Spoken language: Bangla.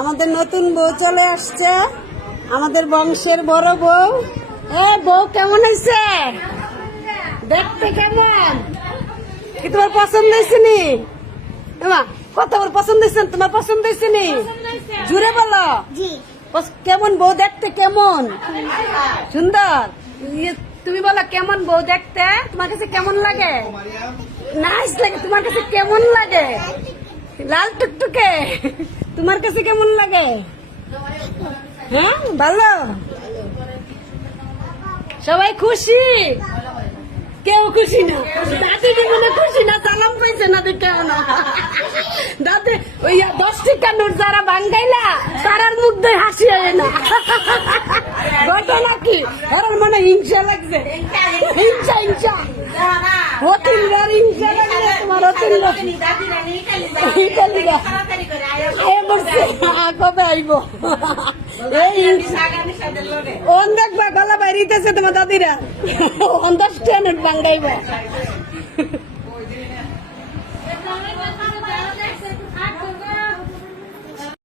আমাদের নতুন বউ চলে আসছে, আমাদের বংশের বড় বউ। বউ কেমন হয়েছে? দেখতে কেমন? কি তোমার পছন্দ হয়েছে নি? কত পছন্দ হয়েছে? তোমার পছন্দ হয়েছে নি? জুড়ে বলো। কেমন বউ দেখতে? কেমন সুন্দর? তুমি বলো কেমন বউ দেখতে? তোমার কাছে কেমন লাগে? নাইস লাগে। তোমার কাছে কেমন লাগে? লাল টুকটুকে। তোমার কাছে কেমন লাগে? হ্যাঁ, ভালো। সবাই খুশি? কেউ খুশি না। দাদি জীবনে খুশি না, সালাম পাইছে না দেখে মনে। দাদি ওই 10 টাকা নোট যারা ভাঙ্গাইলা তারার মুখ দিয়ে হাসি হয় না। ঘটনা কি? এর মানে হিংসা লাগছে। হিংসা হিংসা হতিলবার হিংসা লাগছে তোমার। হতিলবার কবে আইব? ওন দেখবা গলা বাইরিতেছে তোমার দাদিরা। 10 টাকা নোট ভাঙ্গাইবা।